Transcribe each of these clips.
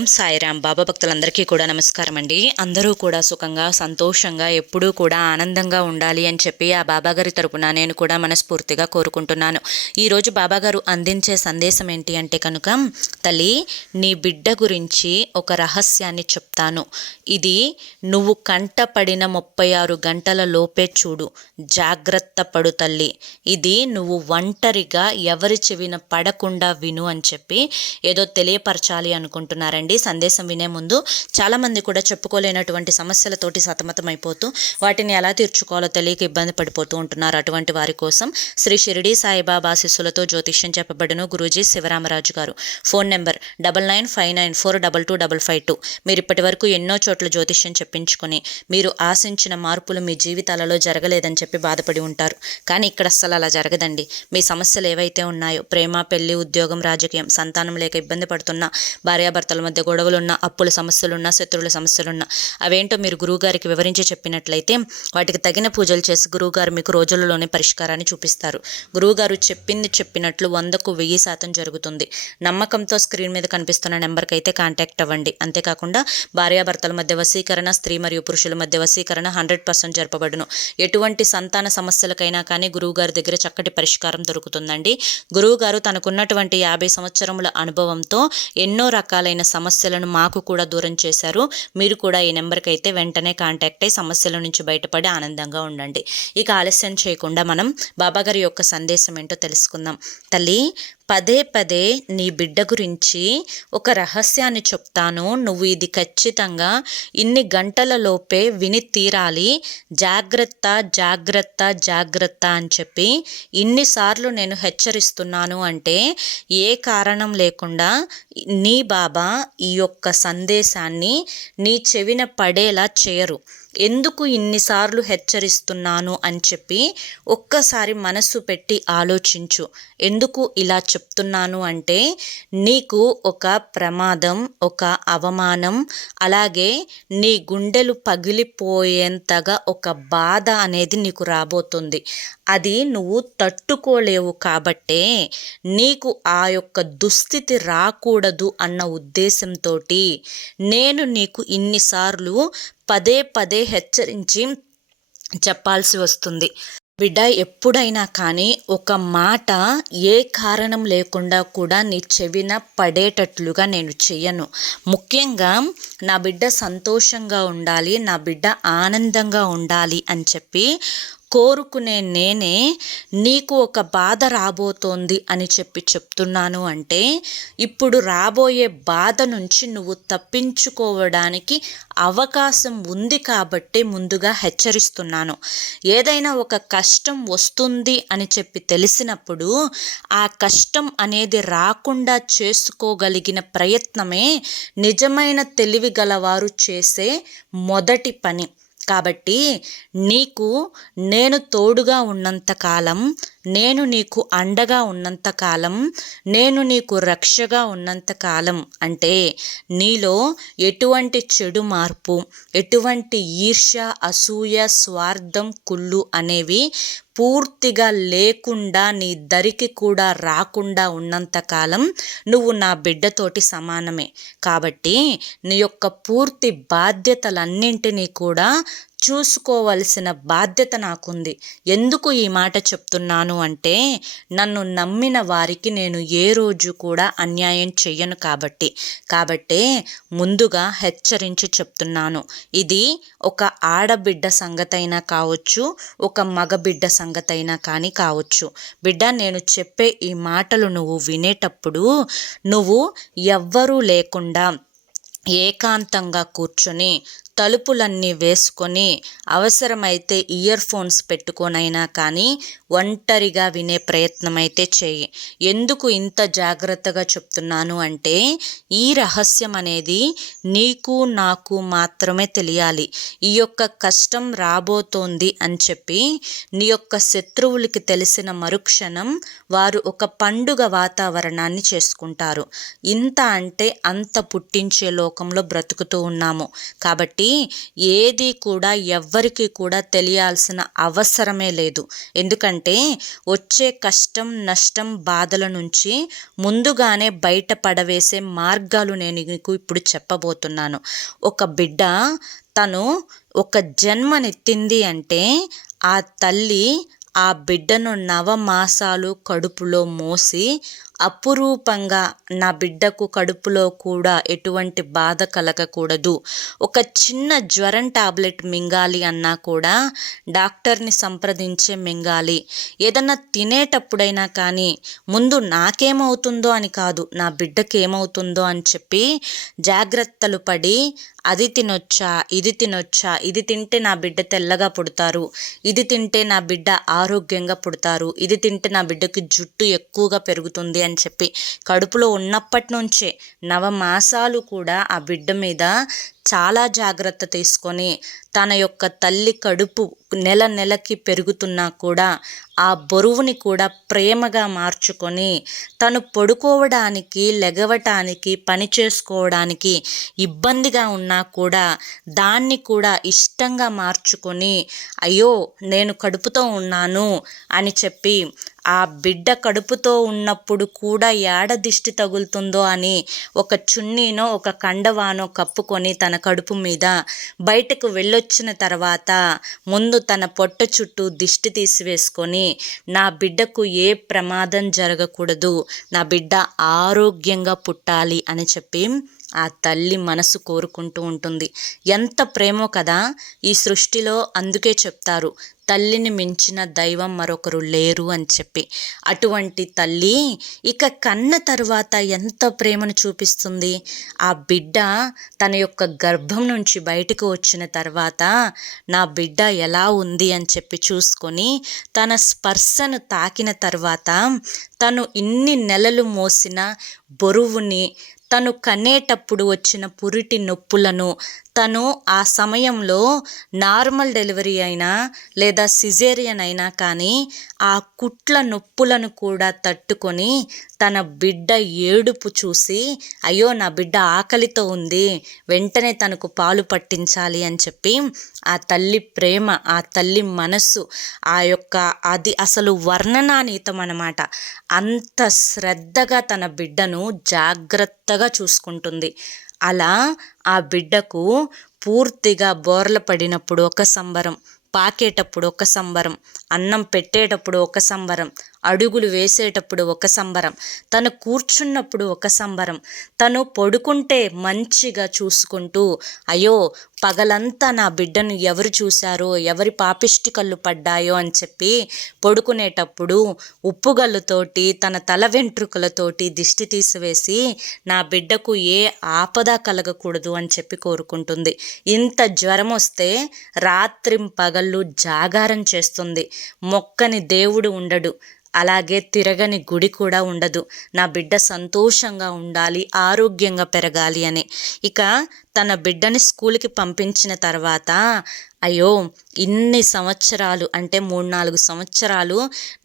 ఓం సాయిరాం. బాబా భక్తులందరికీ కూడా నమస్కారం అండి. అందరూ కూడా సుఖంగా సంతోషంగా ఎప్పుడూ కూడా ఆనందంగా ఉండాలి అని చెప్పి ఆ బాబాగారి తరపున నేను కూడా మనస్ఫూర్తిగా కోరుకుంటున్నాను. ఈరోజు బాబాగారు అందించే సందేశం ఏంటి అంటే కనుక, తల్లి నీ బిడ్డ గురించి ఒక రహస్యాన్ని చెప్తాను. ఇది నువ్వు కంటపడిన 36 గంటల లోపే చూడు. జాగ్రత్త పడు తల్లి. ఇది నువ్వు ఒంటరిగా ఎవరి చెవిన పడకుండా విను అని చెప్పి ఏదో తెలియపరచాలి అనుకుంటున్నారండి. సందేశం వినే ముందు చాలామంది కూడా చెప్పుకోలేనటువంటి సమస్యలతోటి సతమతమైపోతూ వాటిని ఎలా తీర్చుకోవాలో తెలియక ఇబ్బంది పడిపోతూ ఉంటున్నారు. అటువంటి వారి కోసం శ్రీ షిరిడి సాయిబాబా ఆశీస్సులతో జ్యోతిష్యం చెప్పబడును గురూజీ శివరామరాజు గారు. Phone number 9959422552. మీరు ఇప్పటి వరకు ఎన్నో చోట్ల జ్యోతిష్యం చెప్పించుకొని మీరు ఆశించిన మార్పులు మీ జీవితాలలో జరగలేదని చెప్పి బాధపడి ఉంటారు. కానీ ఇక్కడ అస్సలు అలా జరగదండి. మీ సమస్యలు ఏవైతే ఉన్నాయో, ప్రేమ, పెళ్లి, ఉద్యోగం, రాజకీయం, సంతానం లేక ఇబ్బంది పడుతున్నా, భార్యాభర్తల మధ్య గొడవలున్నా, అప్పుల సమస్యలున్నా, శత్రువుల సమస్యలున్నా, అవేంటో మీరు గురువుగారికి వివరించి చెప్పినట్లయితే వాటికి తగిన పూజలు చేసి గురువుగారు మీకు రోజులలోనే పరిష్కారాన్ని చూపిస్తారు. గురువుగారు చెప్పినట్లు 100కు 1000% జరుగుతుంది. నమ్మకంతో స్క్రీన్ మీద కనిపిస్తున్న నెంబర్కి అయితే కాంటాక్ట్ అవ్వండి. అంతేకాకుండా భార్యాభర్తల మధ్య వశీకరణ, స్త్రీ మరియు పురుషుల మధ్య వశీకరణ 100% జరపబడును. ఎటువంటి సంతాన సమస్యలకైనా కానీ గురువుగారి దగ్గర చక్కటి పరిష్కారం దొరుకుతుందండి. గురువుగారు తనకున్నటువంటి 50 సంవత్సరముల అనుభవంతో ఎన్నో రకాలైన సమస్యలను మాకు కూడా దూరం చేశారు. మీరు కూడా ఈ నెంబర్కి అయితే వెంటనే కాంటాక్ట్ అయ్యి సమస్యల నుంచి బయటపడి ఆనందంగా ఉండండి. ఇక ఆలస్యం చేయకుండా మనం బాబాగారి యొక్క సందేశం ఏంటో తెలుసుకుందాం. తల్లి, పదే పదే నీ బిడ్డ గురించి ఒక రహస్యాన్ని చెప్తాను. నువ్వు ఇది ఖచ్చితంగా ఇన్ని గంటల లోపే విని తీరాలి. జాగ్రత్త జాగ్రత్త జాగ్రత్త అని చెప్పి ఇన్నిసార్లు నేను హెచ్చరిస్తున్నాను అంటే ఏ కారణం లేకుండా నీ బాబా ఈ యొక్క సందేశాన్ని నీ చెవిన పడేలా చేయరు. ఎందుకు ఇన్నిసార్లు హెచ్చరిస్తున్నాను అని చెప్పి ఒక్కసారి మనసు పెట్టి ఆలోచించు. ఎందుకు ఇలా చెప్తున్నాను అంటే నీకు ఒక ప్రమాదం, ఒక అవమానం, అలాగే నీ గుండెలు పగిలిపోయేంతగా ఒక బాధ అనేది నీకు రాబోతుంది. అది నువ్వు తట్టుకోలేవు కాబట్టే నీకు ఆ యొక్క దుస్థితి రాకూడదు అన్న ఉద్దేశంతో నేను నీకు ఇన్నిసార్లు పదే పదే హెచ్చరించి చెప్పాల్సి వస్తుంది. బిడ్డ, ఎప్పుడైనా కానీ ఒక మాట ఏ కారణం లేకుండా కూడా నీ చెవిన పడేటట్లుగా నేను చెయ్యను. ముఖ్యంగా నా బిడ్డ సంతోషంగా ఉండాలి, నా బిడ్డ ఆనందంగా ఉండాలి అని చెప్పి కోరుకునే నేనే నీకు ఒక బాధ రాబోతోంది అని చెప్పి చెప్తున్నాను అంటే ఇప్పుడు రాబోయే బాధ నుంచి నువ్వు తప్పించుకోవడానికి అవకాశం ఉంది కాబట్టి ముందుగా హెచ్చరిస్తున్నాను. ఏదైనా ఒక కష్టం వస్తుంది అని చెప్పి తెలిసినప్పుడు ఆ కష్టం అనేది రాకుండా చేసుకోగలిగిన ప్రయత్నమే నిజమైన తెలివి గలవారు చేసే మొదటి పని. కాబట్టి నీకు నేను తోడుగా ఉన్నంతకాలం, నేను నీకు అండగా ఉన్నంతకాలం, నేను నీకు రక్షగా ఉన్నంతకాలం అంటే నీలో ఎటువంటి చెడు మార్పు, ఎటువంటి ఈర్ష్య, అసూయ, స్వార్థం, కుళ్ళు అనేవి పూర్తిగా లేకుండా నీ దరికి కూడా రాకుండా ఉన్నంతకాలం నువ్వు నా బిడ్డతోటి సమానమే. కాబట్టి నీ యొక్క పూర్తి బాధ్యతలన్నింటినీ కూడా చూసుకోవలసిన బాధ్యత నాకుంది. ఎందుకు ఈ మాట చెప్తున్నాను అంటే నన్ను నమ్మిన వారికి నేను ఏ రోజు కూడా అన్యాయం చెయ్యను కాబట్టే ముందుగా హెచ్చరించి చెప్తున్నాను. ఇది ఒక ఆడబిడ్డ సంగతైనా కావచ్చు, ఒక మగబిడ్డ సంగతైనా కానీ కావచ్చు. బిడ్డ, నేను చెప్పే ఈ మాటలు నువ్వు వినేటప్పుడు నువ్వు ఎవ్వరూ లేకుండా ఏకాంతంగా కూర్చొని తలుపులన్నీ వేసుకొని అవసరమైతే ఇయర్ ఫోన్స్ పెట్టుకొనైనా కానీ ఒంటరిగా వినే ప్రయత్నం అయితే చేయి. ఎందుకు ఇంత జాగ్రత్తగా చెప్తున్నాను అంటే ఈ రహస్యం అనేది నీకు నాకు మాత్రమే తెలియాలి. ఈ యొక్క కష్టం రాబోతోంది అని చెప్పి నీ యొక్క శత్రువులకి తెలిసిన మరుక్షణం వారు ఒక పండుగ వాతావరణాన్ని చేసుకుంటారు. ఇంత అంటే అంత పుట్టించే లోకంలో బ్రతుకుతూ ఉన్నాము. కాబట్టి ఏది కూడా ఎవ్వరికి కూడా తెలియాల్సిన అవసరమే లేదు. ఎందుకంటే వచ్చే కష్టం, నష్టం, బాధల నుంచి ముందుగానే బయటపడవేసే మార్గాలు నేను నీకు ఇప్పుడు చెప్పబోతున్నాను. ఒక బిడ్డ తను ఒక జన్మనెత్తింది అంటే ఆ తల్లి ఆ బిడ్డను నవమాసాలు కడుపులో మోసి అపురూపంగా నా బిడ్డకు కడుపులో కూడా ఎటువంటి బాధ కలగకూడదు, ఒక చిన్న జ్వరం టాబ్లెట్ మింగాలి అన్నా కూడా డాక్టర్ని సంప్రదించే మింగాలి. ఏదన్నా తినేటప్పుడైనా కానీ ముందు నాకేమవుతుందో అని కాదు, నా బిడ్డకి ఏమవుతుందో అని చెప్పి జాగ్రత్తలు పడి అది తినొచ్చా, ఇది తినొచ్చా, ఇది తింటే నా బిడ్డ తెల్లగా పుడతారు, ఇది తింటే నా బిడ్డ ఆరోగ్యంగా పుడతారు, ఇది తింటే నా బిడ్డకి జుట్టు ఎక్కువగా పెరుగుతుంది అని చెప్పి కడుపులో ఉన్నప్పటి నుంచే నవమాసాలు కూడా ఆ బిడ్డ మీద చాలా జాగ్రత్త తీసుకొని తన యొక్క తల్లి కడుపు నెల నెలకి పెరుగుతున్నా కూడా ఆ బరువుని కూడా ప్రేమగా మార్చుకొని తను పడుకోవడానికి, లెగవటానికి, పని చేసుకోవడానికి ఇబ్బందిగా ఉన్నా కూడా దాన్ని కూడా ఇష్టంగా మార్చుకొని అయ్యో నేను కడుపుతో ఉన్నాను అని చెప్పి ఆ బిడ్డ కడుపుతో ఉన్నప్పుడు కూడా ఏడ దిష్టి తగులుతుందో అని ఒక చున్నీనో ఒక కండవానో కప్పుకొని తన కడుపు మీద బయటకు వెళ్ళొచ్చిన తర్వాత ముందు తన పొట్ట చుట్టూ దిష్టి తీసివేసుకొని నా బిడ్డకు ఏ ప్రమాదం జరగకూడదు, నా బిడ్డ ఆరోగ్యంగా పుట్టాలి అని చెప్పి ఆ తల్లి మనసు కోరుకుంటూ ఉంటుంది. ఎంత ప్రేమో కదా ఈ సృష్టిలో. అందుకే చెప్తారు తల్లిని మించిన దైవం మరొకరు లేరు అని చెప్పి. అటువంటి తల్లి ఇక కన్న తర్వాత ఎంత ప్రేమను చూపిస్తుంది. ఆ బిడ్డ తన యొక్క గర్భం నుంచి బయటకు వచ్చిన తర్వాత నా బిడ్డ ఎలా ఉంది అని చెప్పి చూసుకొని తన స్పర్శను తాకిన తర్వాత తను ఇన్ని నెలలు మోసిన బరువుని, తను కనేటప్పుడు వచ్చిన పురిటి నొప్పులను, తను ఆ సమయంలో నార్మల్ డెలివరీ అయినా లేదా సిజేరియన్ అయినా కానీ ఆ కుట్ల నొప్పులను కూడా తట్టుకొని తన బిడ్డ ఏడుపు చూసి అయ్యో నా బిడ్డ ఆకలితో ఉంది, వెంటనే తనకు పాలు పట్టించాలి అని చెప్పి ఆ తల్లి ప్రేమ, ఆ తల్లి మనస్సు, ఆ యొక్క అది అసలు వర్ణనాతీతం అన్నమాట. అంత శ్రద్ధగా తన బిడ్డను జాగ్రత్తగా చూసుకుంటుంది. అలా ఆ బిడ్డకు పూర్తిగా బోర్ల పడినప్పుడు ఒక సంబరం, పాకేటప్పుడు ఒక సంబరం, అన్నం పెట్టేటప్పుడు ఒక సంబరం, అడుగులు వేసేటప్పుడు ఒక సంబరం, తను కూర్చున్నప్పుడు ఒక సంబరం, తను పడుకుంటే మంచిగా చూసుకుంటూ అయ్యో పగలంతా నా బిడ్డను ఎవరు చూశారో, ఎవరి పాపిష్టి కళ్ళు పడ్డాయో అని చెప్పి పడుకునేటప్పుడు ఉప్పుగల్లుతోటి తన తల వెంట్రుకలతోటి దిష్టి తీసివేసి నా బిడ్డకు ఏ ఆపద కలగకూడదు అని చెప్పి కోరుకుంటుంది. ఇంత జ్వరం వస్తే రాత్రింపగళ్ళు జాగారం చేస్తుంది. మొక్కని దేవుడు ఉండడు, అలాగే తిరగని గుడి కూడా ఉండదు. నా బిడ్డ సంతోషంగా ఉండాలి, ఆరోగ్యంగా పెరగాలి అని. ఇక తన బిడ్డని స్కూల్కి పంపించిన తర్వాత అయ్యో ఇన్ని సంవత్సరాలు అంటే 3-4 సంవత్సరాలు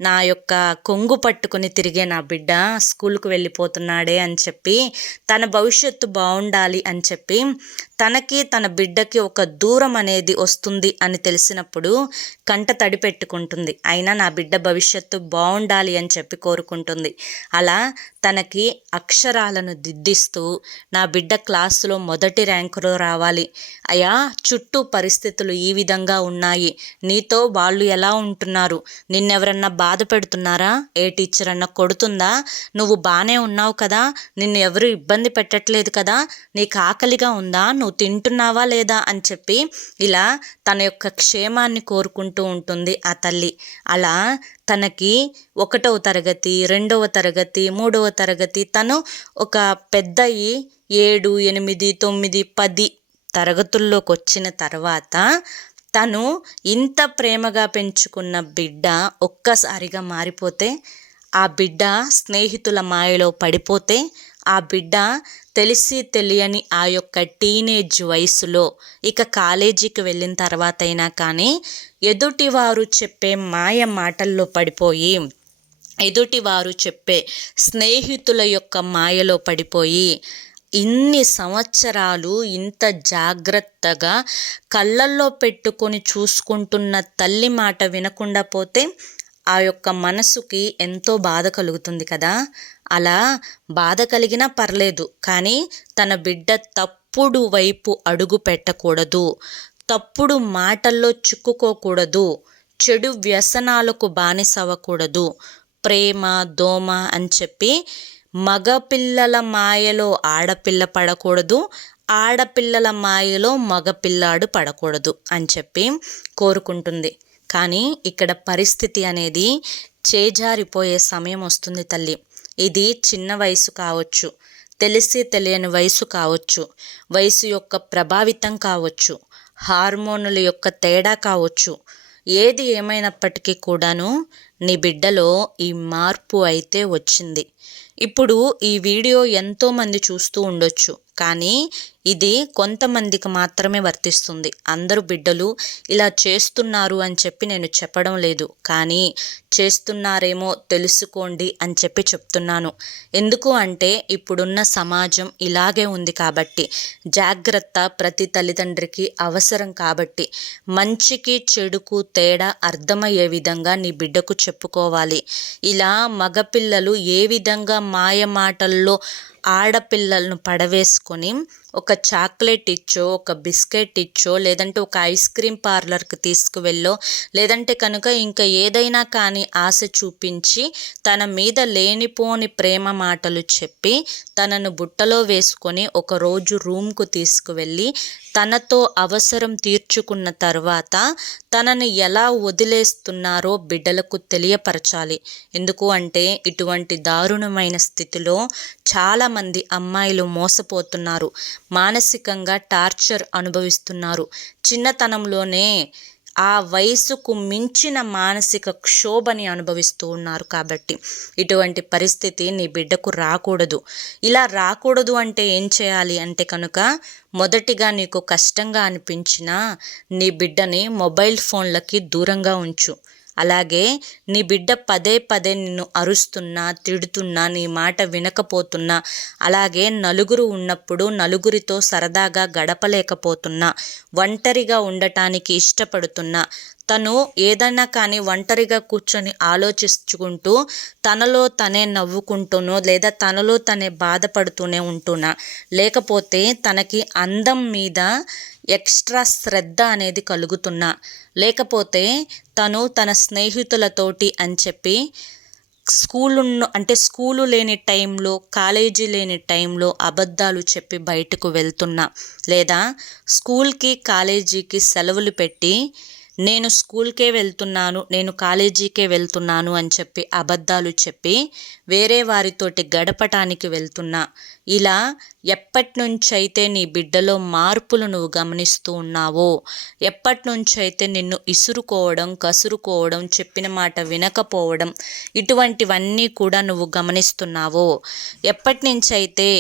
నా యొక్క కొంగు పట్టుకొని తిరిగే నా బిడ్డ స్కూల్కి వెళ్ళిపోతున్నాడే అని చెప్పి తన భవిష్యత్తు బాగుండాలి అని చెప్పి తనకి తన బిడ్డకి ఒక దూరం అనేది వస్తుంది అని తెలిసినప్పుడు కంట తడి పెట్టుకుంటుంది. అయినా నా బిడ్డ భవిష్యత్తు బాగుండాలి అని చెప్పి కోరుకుంటుంది. అలా తనకి అక్షరాలను దిద్దిస్తూ నా బిడ్డ క్లాసులో మొదటి ర్యాంకులో రావాలి. అయ్యా చుట్టూ పరిస్థితులు ఈ విధంగా ఉన్నాయి, నీతో వాళ్ళు ఎలా ఉంటున్నారు, నిన్నెవరన్నా బాధ పెడుతున్నారా, ఏ టీచర్ అన్నా కొడుతుందా, నువ్వు బాగానే ఉన్నావు కదా, నిన్ను ఎవరు ఇబ్బంది పెట్టట్లేదు కదా, నీకు ఆకలిగా ఉందా, నువ్వు తింటున్నావా లేదా అని చెప్పి ఇలా తన యొక్క క్షేమాన్ని కోరుకుంటూ ఉంటుంది ఆ తల్లి. అలా తనకి 1వ తరగతి, 2వ తరగతి, 3వ తరగతి, తను ఒక పెద్దయి 7, 8, 9, 10 తరగతుల్లోకి వచ్చిన తర్వాత తను ఇంత ప్రేమగా పెంచుకున్న బిడ్డ ఒక్కసారిగా మారిపోతే, ఆ బిడ్డ స్నేహితుల మాయలో పడిపోతే, ఆ బిడ్డ తెలిసి తెలియని ఆ యొక్క టీనేజ్ వయసులో ఇక కాలేజీకి వెళ్ళిన తర్వాత అయినా కానీ ఎదుటివారు చెప్పే మాయ మాటల్లో పడిపోయి, ఎదుటివారు చెప్పే స్నేహితుల యొక్క మాయలో పడిపోయి ఇన్ని సంవత్సరాలు ఇంత జాగ్రత్తగా కళ్ళల్లో పెట్టుకొని చూసుకుంటున్న తల్లి మాట వినకుండా పోతే ఆ యొక్క మనసుకి ఎంతో బాధ కలుగుతుంది కదా. అలా బాధ కలిగినా పర్లేదు, కానీ తన బిడ్డ తప్పుడు వైపు అడుగు పెట్టకూడదు, తప్పుడు మాటల్లో చిక్కుకోకూడదు, చెడు వ్యసనాలకు బానిసవ్వకూడదు. ప్రేమ దోమ అని చెప్పి మగపిల్లల మాయలో ఆడపిల్ల పడకూడదు, ఆడపిల్లల మాయలో మగపిల్లాడు పడకూడదు అని చెప్పి కోరుకుంటుంది. కానీ ఇక్కడ పరిస్థితి అనేది చేజారిపోయే సమయం వస్తుంది తల్లి. ఇది చిన్న వయసు కావచ్చు, తెలిసి తెలియని వయసు కావచ్చు, వయసు యొక్క ప్రభావితం కావచ్చు, హార్మోనుల యొక్క తేడా కావచ్చు. ఏది ఏమైనప్పటికీ కూడాను నీ బిడ్డలో ఈ మార్పు అయితే వచ్చింది. ఇప్పుడు ఈ వీడియో ఎంతోమంది చూస్తూ ఉండొచ్చు, కానీ ఇది కొంతమందికి మాత్రమే వర్తిస్తుంది. అందరూ బిడ్డలు ఇలా చేస్తున్నారు అని చెప్పి నేను చెప్పడం లేదు, కానీ చేస్తున్నారేమో తెలుసుకోండి అని చెప్పి చెప్తున్నాను. ఎందుకు అంటే ఇప్పుడున్న సమాజం ఇలాగే ఉంది కాబట్టి, జాగ్రత్త ప్రతి తల్లిదండ్రికి అవసరం కాబట్టి, మంచికి చెడుకు తేడా అర్థమయ్యే విధంగా నీ బిడ్డకు చెప్పుకోవాలి. ఇలా మగపిల్లలు ఏ విధంగా మాయ మాటల్లో ఆడపిల్లలను పడవేసుకొని ఒక చాక్లెట్ ఇచ్చో, ఒక బిస్కెట్ ఇచ్చో, లేదంటే ఒక ఐస్ క్రీమ్ పార్లర్కి తీసుకువెళ్ళో, లేదంటే కనుక ఇంకా ఏదైనా కానీ ఆశ చూపించి తన మీద లేనిపోని ప్రేమ మాటలు చెప్పి తనను బుట్టలో వేసుకొని ఒకరోజు రూమ్కు తీసుకువెళ్ళి తనతో అవసరం తీర్చుకున్న తర్వాత తనని ఎలా వదిలేస్తున్నారో బిడ్డలకు తెలియపరచాలి. ఎందుకు అంటే ఇటువంటి దారుణమైన స్థితిలో చాలామంది అమ్మాయిలు మోసపోతున్నారు, మానసికంగా టార్చర్ అనుభవిస్తున్నారు. చిన్నతనంలోనే ఆ వయసుకు మించిన మానసిక క్షోభని అనుభవిస్తూ ఉన్నారు. కాబట్టి ఇటువంటి పరిస్థితి నీ బిడ్డకు రాకూడదు. ఇలా రాకూడదు అంటే ఏం చేయాలి అంటే కనుక, మొదటిగా నీకు కష్టంగా అనిపించినా నీ బిడ్డని మొబైల్ ఫోన్లకి దూరంగా ఉంచు. అలాగే నీ బిడ్డ పదే పదే నిన్ను అరుస్తున్నా, తిడుతున్నా, నీ మాట వినకపోతున్నా, అలాగే నలుగురు ఉన్నప్పుడు నలుగురితో సరదాగా గడపలేకపోతున్నా, ఒంటరిగా ఉండటానికి ఇష్టపడుతున్నా, తను ఏదైనా కానీ ఒంటరిగా కూర్చొని ఆలోచించుకుంటూ తనలో తనే నవ్వుకుంటూనో, లేదా తనలో తనే బాధపడుతూనే ఉంటున్నా, లేకపోతే తనకి అందం మీద ఎక్స్ట్రా శ్రద్ధ అనేది కలుగుతున్నా, లేకపోతే తను తన స్నేహితులతోటి అని చెప్పి స్కూలు లేని టైంలో, కాలేజీ లేని టైంలో అబద్ధాలు చెప్పి బయటకు వెళ్తున్నా, లేదా స్కూల్కి కాలేజీకి సెలవులు పెట్టి నేను స్కూల్కే వెళ్తున్నాను, నేను కాలేజీకే వెళ్తున్నాను అని చెప్పి అబద్ధాలు చెప్పి వేరే వారితోటి గడపటానికి వెళ్తున్నా. ఇలా ఎప్పటి నుంచైతే నీ బిడ్డలో మార్పులు నువ్వు గమనిస్తూ ఉన్నావో, ఎప్పటి నుంచైతే నిన్ను ఇసురుకోవడం, కసురుకోవడం, చెప్పిన మాట వినకపోవడం, ఇటువంటివన్నీ కూడా నువ్వు గమనిస్తున్నావో, ఎప్పటి నుంచైతే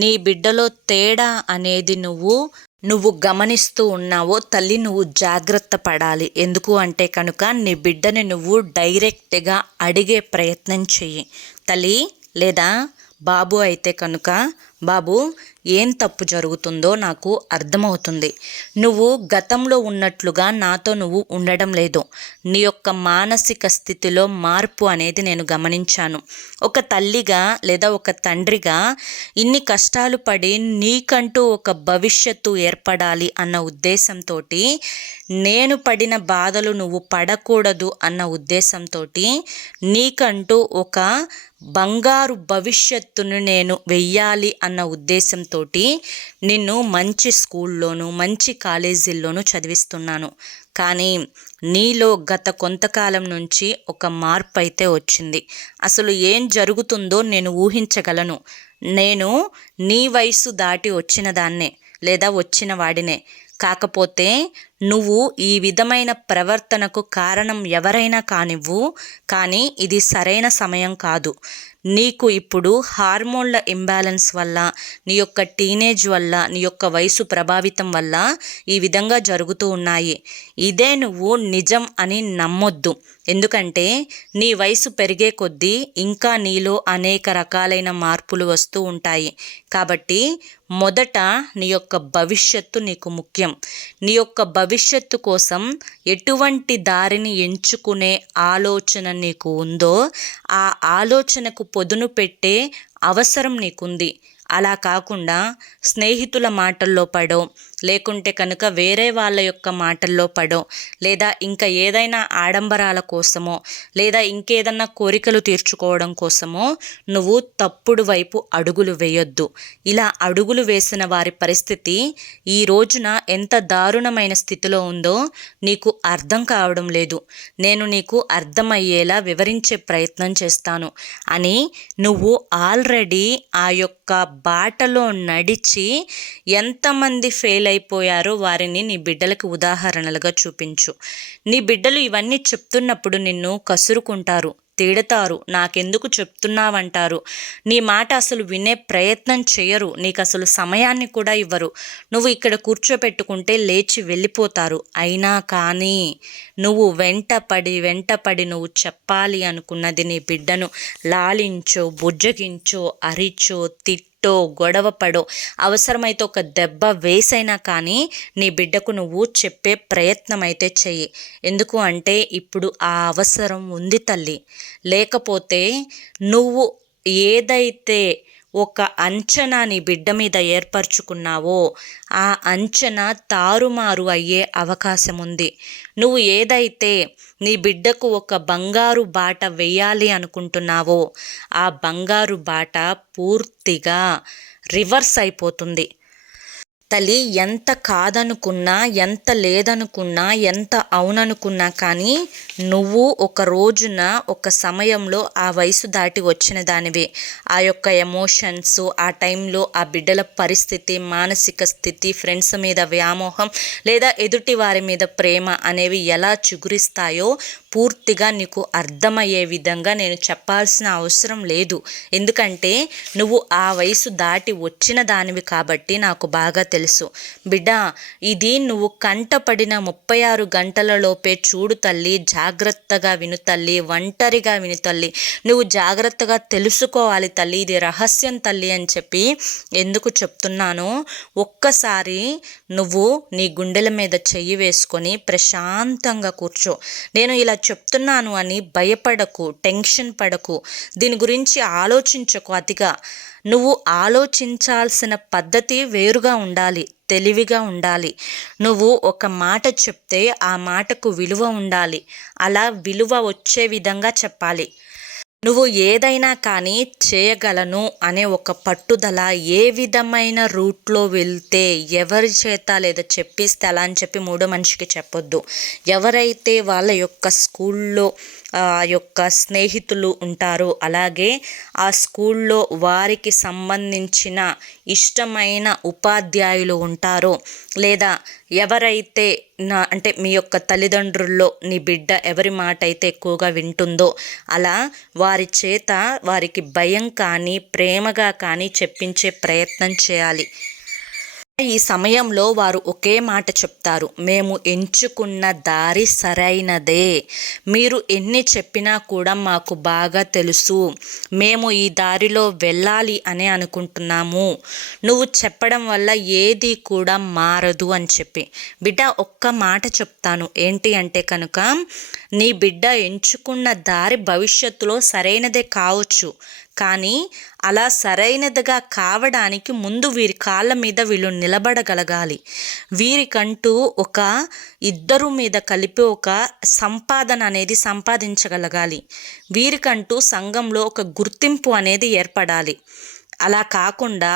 నీ బిడ్డలో తేడా అనేది నువ్వు గమనిస్తూ ఉన్నావో తల్లి, నువ్వు జాగ్రత్త పడాలి. ఎందుకు అంటే కనుక నీ బిడ్డని నువ్వు డైరెక్ట్గా అడిగే ప్రయత్నం చెయ్యి తల్లి. లేదా బాబు అయితే కనుక, బాబు ఏం తప్పు జరుగుతుందో నాకు అర్థమవుతుంది, నువ్వు గతంలో ఉన్నట్లుగా నాతో నువ్వు ఉండడం లేదు, నీ యొక్క మానసిక స్థితిలో మార్పు అనేది నేను గమనించాను. ఒక తల్లిగా లేదా ఒక తండ్రిగా ఇన్ని కష్టాలు పడి నీకంటూ ఒక భవిష్యత్తు ఏర్పడాలి అన్న ఉద్దేశంతో, నేను పడిన బాధలు నువ్వు పడకూడదు అన్న ఉద్దేశంతో, నీకంటూ ఒక బంగారు భవిష్యత్తును నేను వెయ్యాలి అన్న ఉద్దేశంతో నిన్ను మంచి స్కూల్లోనూ మంచి కాలేజీల్లోనూ చదివిస్తున్నాను. కానీ నీలో గత కొంతకాలం నుంచి ఒక మార్పు అయితే వచ్చింది. అసలు ఏం జరుగుతుందో నేను ఊహించగలను. నేను నీ వయసు దాటి వచ్చిన దాన్నే, లేదా వచ్చిన వాడినే. కాకపోతే నువ్వు ఈ విధమైన ప్రవర్తనకు కారణం ఎవరైనా కానివ్వు, కానీ ఇది సరైన సమయం కాదు. నీకు ఇప్పుడు హార్మోన్ల ఇంబ్యాలెన్స్ వల్ల, నీ యొక్క టీనేజ్ వల్ల, నీ యొక్క వయసు ప్రభావితం వల్ల ఈ విధంగా జరుగుతూ ఉన్నాయి. ఇదే నువ్వు నిజం అని నమ్మొద్దు. ఎందుకంటే నీ వయసు పెరిగే కొద్దీ ఇంకా నీలో అనేక రకాలైన మార్పులు వస్తూ ఉంటాయి. కాబట్టి మొదట నీ యొక్క భవిష్యత్తు నీకు ముఖ్యం. నీ యొక్క భవిష్యత్తు కోసం ఎటువంటి దారిని ఎంచుకునే ఆలోచన నీకు ఉందో ఆ ఆలోచనకు పొదును పెట్టే అవసరం నీకుంది. అలా కాకుండా స్నేహితుల మాటల్లో పడో, లేకుంటే కనుక వేరే వాళ్ళ యొక్క మాటల్లో పడో, లేదా ఇంకా ఏదైనా ఆడంబరాల కోసమో, లేదా ఇంకేదన్నా కోరికలు తీర్చుకోవడం కోసమో నువ్వు తప్పుడు వైపు అడుగులు వేయొద్దు. ఇలా అడుగులు వేసిన వారి పరిస్థితి ఈ రోజున ఎంత దారుణమైన స్థితిలో ఉందో నీకు అర్థం కావడం లేదు. నేను నీకు అర్థమయ్యేలా వివరించే ప్రయత్నం చేస్తాను అని నువ్వు ఆల్రెడీ ఆ యొక్క బాటలో నడిచి ఎంతమంది ఫెయిల్ అయిపోయారో వారిని నీ బిడ్డలకు ఉదాహరణలుగా చూపించు. నీ బిడ్డలు ఇవన్నీ చెప్తున్నప్పుడు నిన్ను కసురుకుంటారు, తిడతారు, నాకెందుకు చెప్తున్నావంటారు. నీ మాట అసలు వినే ప్రయత్నం చేయరు, నీకు అసలు సమయాన్ని కూడా ఇవ్వరు. నువ్వు ఇక్కడ కూర్చోపెట్టుకుంటే లేచి వెళ్ళిపోతారు. అయినా కానీ నువ్వు వెంటపడి నువ్వు చెప్పాలి అనుకున్నది నీ బిడ్డను లాలించో, బుజ్జగించో, అరిచో, తిట్టో, గొడవపడో, అవసరమైతే ఒక దెబ్బ వేసైనా కానీ నీ బిడ్డకు నువ్వు చెప్పే ప్రయత్నం అయితే చెయ్యి. ఎందుకు అంటే ఇప్పుడు ఆ అవసరం ఉంది తల్లి. లేకపోతే నువ్వు ఏదైతే ఒక అంచనా నీ బిడ్డ మీద ఏర్పరచుకున్నావో ఆ అంచనా తారుమారు అయ్యే అవకాశం ఉంది. నువ్వు ఏదైతే నీ బిడ్డకు ఒక బంగారు బాట వేయాలి అనుకుంటున్నావో ఆ బంగారు బాట పూర్తిగా రివర్స్ అయిపోతుంది. తల్లి, ఎంత కాదనుకున్నా, ఎంత లేదనుకున్నా, ఎంత అవుననుకున్నా కానీ నువ్వు ఒక రోజున ఒక సమయంలో ఆ వయసు దాటి వచ్చిన దానివే. ఆ యొక్క ఎమోషన్స్, ఆ టైంలో ఆ బిడ్డల పరిస్థితి, మానసిక స్థితి, ఫ్రెండ్స్ మీద వ్యామోహం లేదా ఎదుటి వారి మీద ప్రేమ అనేవి ఎలా చిగురిస్తాయో పూర్తిగా నీకు అర్థమయ్యే విధంగా నేను చెప్పాల్సిన అవసరం లేదు. ఎందుకంటే నువ్వు ఆ వయసు దాటి వచ్చిన దానివి కాబట్టి నాకు బాగా తెలుసు. బిడ్డ, ఇది నువ్వు కంటపడిన 36 గంటలలోపే చూడు తల్లి, జాగ్రత్తగా విను తల్లి, ఒంటరిగా విను తల్లి, నువ్వు జాగ్రత్తగా తెలుసుకోవాలి తల్లి, ఇది రహస్యం తల్లి అని చెప్పి ఎందుకు చెప్తున్నానో ఒక్కసారి నువ్వు నీ గుండెల మీద చెయ్యి వేసుకొని ప్రశాంతంగా కూర్చో. నేను ఇలా చెప్తున్నాను అని భయపడకు, టెన్షన్ పడకు, దీని గురించి ఆలోచించకు అతిగా. నువ్వు ఆలోచించాల్సిన పద్ధతి వేరుగా ఉండాలి, తెలివిగా ఉండాలి. నువ్వు ఒక మాట చెప్తే ఆ మాటకు విలువ ఉండాలి, అలా విలువ వచ్చే విధంగా చెప్పాలి. నువ్వు ఏదైనా కానీ చేయగలను అనే ఒక పట్టుదల, ఏ విధమైన రూట్లో వెళ్తే ఎవరి చేత లేదా చెప్పిస్తే అలా అని చెప్పి మూడో మనిషికి చెప్పొద్దు. ఎవరైతే వాళ్ళ యొక్క స్కూల్లో యొక్క స్నేహితులు ఉంటారో, అలాగే ఆ స్కూల్లో వారికి సంబంధించిన ఇష్టమైన ఉపాధ్యాయులు ఉంటారో, లేదా ఎవరైతే అంటే మీ యొక్క తల్లిదండ్రుల్లో నీ బిడ్డ ఎవరి మాట అయితే ఎక్కువగా వింటుందో అలా వారి చేత వారికి భయం కానీ ప్రేమగా కానీ చెప్పించే ప్రయత్నం చేయాలి. ఈ సమయంలో వారు ఒకే మాట చెప్తారు, మేము ఎంచుకున్న దారి సరైనదే, మీరు ఎన్ని చెప్పినా కూడా మాకు బాగా తెలుసు, మేము ఈ దారిలో వెళ్ళాలి అని అనుకుంటున్నాము, నువ్వు చెప్పడం వల్ల ఏది కూడా మారదు అని చెప్పి. బిడ్డ, ఒక్క మాట చెప్తాను ఏంటి అంటే కనుక, నీ బిడ్డ ఎంచుకున్న దారి భవిష్యత్తులో సరైనదే కావచ్చు, కానీ అలా సరైనదిగా కావడానికి ముందు వీరి కాళ్ళ మీద వీళ్ళు నిలబడగలగాలి. వీరికంటూ ఒక ఇద్దరు మీద కలిపి ఒక సంపాదన అనేది సంపాదించగలగాలి. వీరికంటూ సంఘంలో ఒక గుర్తింపు అనేది ఏర్పడాలి. అలా కాకుండా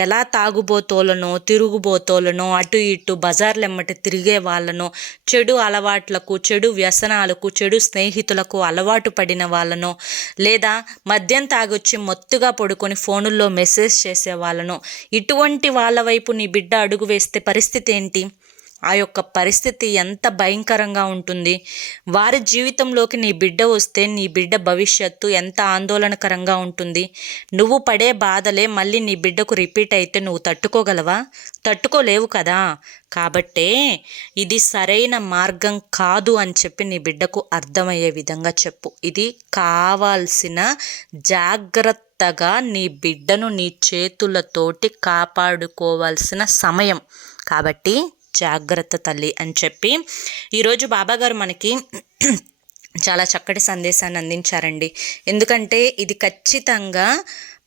ఎలా తాగుబోతోలనో, తిరుగుబోతోలనో, అటు ఇటు బజార్లెమ్మటి తిరిగే వాళ్ళనో, చెడు అలవాట్లకు, చెడు వ్యసనాలకు, చెడు స్నేహితులకు అలవాటు పడిన వాళ్ళనో, లేదా మద్యం తాగొచ్చి మత్తుగా పడుకొని ఫోనుల్లో మెసేజ్ చేసే వాళ్ళనో, ఇటువంటి వాళ్ళ వైపు నీ బిడ్డ అడుగు వేస్తే పరిస్థితి ఏంటి? ఆ యొక్క పరిస్థితి ఎంత భయంకరంగా ఉంటుంది. వారి జీవితంలోకి నీ బిడ్డ వస్తే నీ బిడ్డ భవిష్యత్తు ఎంత ఆందోళనకరంగా ఉంటుంది. నువ్వు పడే బాధలే మళ్ళీ నీ బిడ్డకు రిపీట్ అయితే నువ్వు తట్టుకోగలవా? తట్టుకోలేవు కదా. కాబట్టే ఇది సరైన మార్గం కాదు అని చెప్పి నీ బిడ్డకు అర్థమయ్యే విధంగా చెప్పు. ఇది కావాల్సిన జాగ్రత్తగా నీ బిడ్డను నీ చేతులతోటి కాపాడుకోవాల్సిన సమయం. కాబట్టి జాగ్రత్త తల్లి అని చెప్పి ఈరోజు బాబాగారు మనకి చాలా చక్కటి సందేశాన్ని అందించారండి. ఎందుకంటే ఇది ఖచ్చితంగా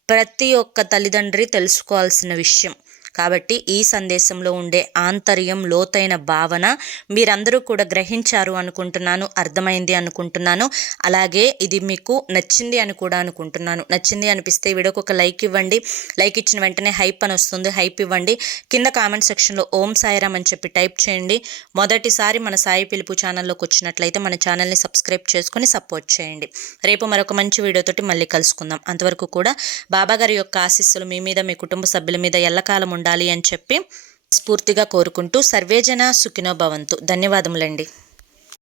ప్రతి ఒక్క తల్లిదండ్రి తెలుసుకోవాల్సిన విషయం. కాబట్టి ఈ సందేశంలో ఉండే ఆంతర్యం, లోతైన భావన మీరందరూ కూడా గ్రహించారు అనుకుంటున్నాను, అర్థమైంది అనుకుంటున్నాను. అలాగే ఇది మీకు నచ్చింది అని కూడా అనుకుంటున్నాను. నచ్చింది అనిపిస్తే ఈ వీడియోకి ఒక లైక్ ఇవ్వండి. లైక్ ఇచ్చిన వెంటనే హైప్ అని వస్తుంది, హైప్ ఇవ్వండి. కింద కామెంట్ సెక్షన్లో ఓం సాయిరామ్ అని చెప్పి టైప్ చేయండి. మొదటిసారి మన సాయి పిలుపు ఛానల్లోకి వచ్చినట్లయితే మన ఛానల్ని సబ్స్క్రైబ్ చేసుకొని సపోర్ట్ చేయండి. రేపు మరొక మంచి వీడియోతోటి మళ్ళీ కలుసుకుందాం. అంతవరకు కూడా బాబాగారి యొక్క ఆశీస్సులు మీ మీద, మీ కుటుంబ సభ్యుల మీద ఎల్లకాలం ఉండాలి అని చెప్పి స్ఫూర్తిగా కోరుకుంటూ సర్వేజన సుఖినో భవంతు. ధన్యవాదములండి.